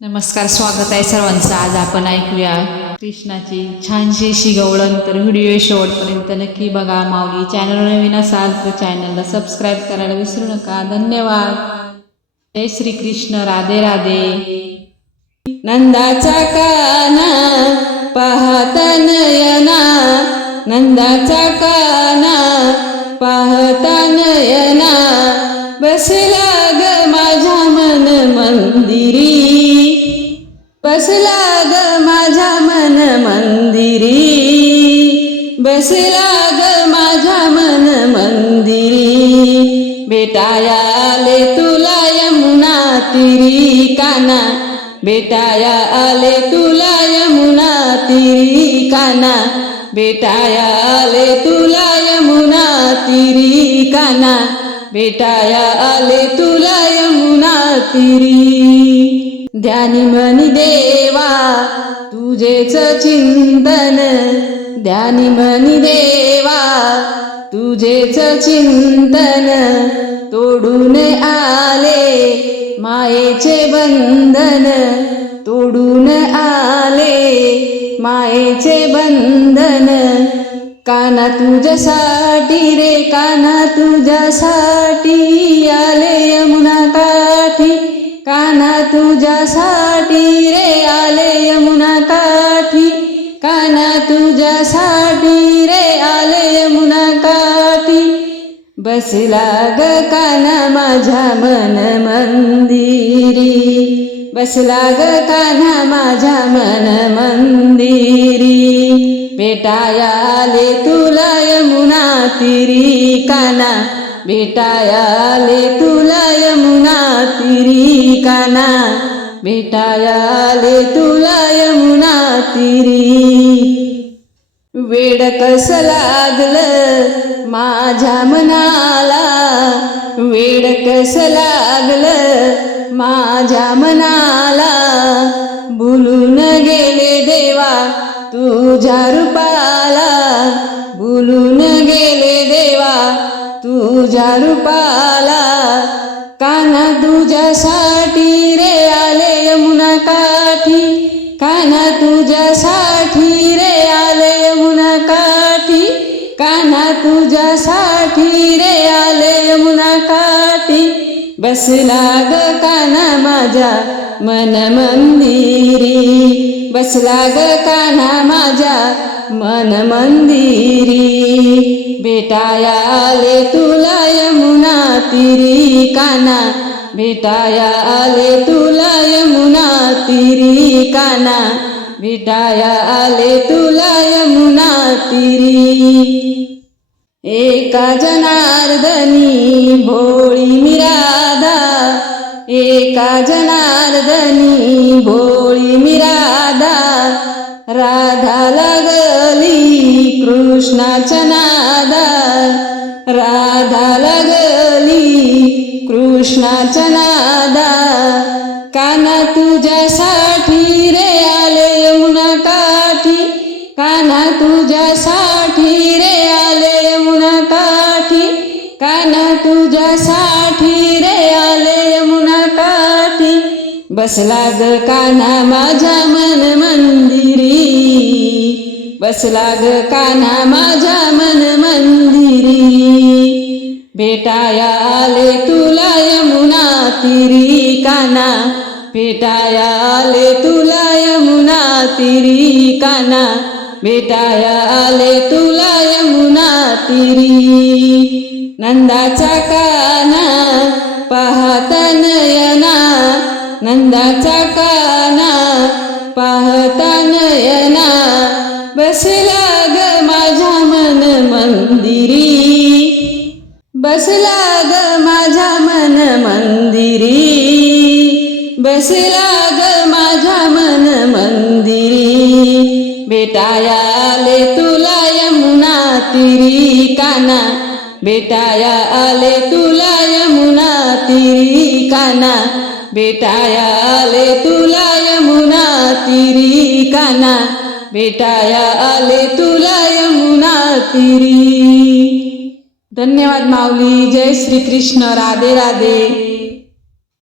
नमस्कार स्वागत आहे सर्वांचं. आज आपण ऐकूया कृष्णाची छानशी अशी गवळण तर व्हिडिओ शेवटपर्यंत नक्की बघा. माऊली चॅनल नवीन असाल तर चॅनलला सबस्क्राईब करायला विसरू नका. धन्यवाद. जय श्री कृष्ण राधे राधे. नंदाचा काना पाहता नयना. नंदाचा काना पाहता ग माझ्या मन मंदिरी. बसला ग माझ्या मन मंदिरी. बेटाया आले तुला यमुना तिरी काना बेटाया आले तुला यमुना तिरी काना बेटाया आले तुला यमुना तिरी काना बेटाया आले तुला यमुना तिरी. ध्यानी मनी देवा तुझेच चिंतन. ध्यानी मनी देवा तुझेच चिंतन. तोडून आले मायेचे बंधन. तोडून आले मायेचे बंधन. काना तुझ्यासाठी रे काना तुझ्यासाठी आले यमुना. काना तुझ्यासाठी रे आले यमुना काठी. काना तुझ्यासाठी रे आले यमुना काठी. बसला ग काना माझ्या मन मंदिरी. बसला ग काना माझ्या मन मंदिरी. बेटाया तुला यमुना तिरी. काना बेटाया तुला यमुना तिरी काना बेटाया तुला यमुना तिरी. वेड कस लागलं माझ्या मनाला? वेड कस लागलं माझ्या मनाला? बोलून गेले देवा तुझ्या रूपाला. बोलून गेले देवा तुझ्या रूपाला. तुझ्यासाठी रे आले यमुना काठी. काना तुझ्यासाठी रे आले यमुना काठी. काना तुझ्यासाठी रे आले यमुना काठी. बसला ग काना माझ्या मन मंदिरी. बसला ग काना माझ्या मन मंदिरी. बेटाया आले तुला यमुना तिरी. काना भेटाया आले तुला यमुना तिरी काना भेटाया आले तुला यमुना तिरी. एका जनार्दनी भोळी मिरादा. एका जनार्दनी भोळी मिरादा. राधा लागली कृष्णाच्या नादा. राधा लागली कृष्णाच्या नादा काना तुझ्यासाठी रे आले यमुना काठी काना तुझ्यासाठी रे आले यमुना काठी काना तुझ्यासाठी रे आले यमुना काठी बसला ग काना माझ्या मन मंदिरी. बसला ग काना माझ्या मन मंदिरी. भेटाया काना भेटाया आले तुला यमुना तिरी काना भेटाया आले तुला यमुना तिरी. नंदाचा काना पाहता नयना. नंदाचा काना पाहता नयना. बसला ग माझ्या मन मंदिरी. बसला ग बसला ग माझ्या मन मंदिरी. बेटाया आले तुला यमुना तिरी काना बेटाया आले तुला यमुना तिरी काना बेटाया आले तुला यमुना तिरी काना बेटाया आले तुला यमुना तिरी. धन्यवाद माऊली. जय श्री कृष्ण राधे राधे.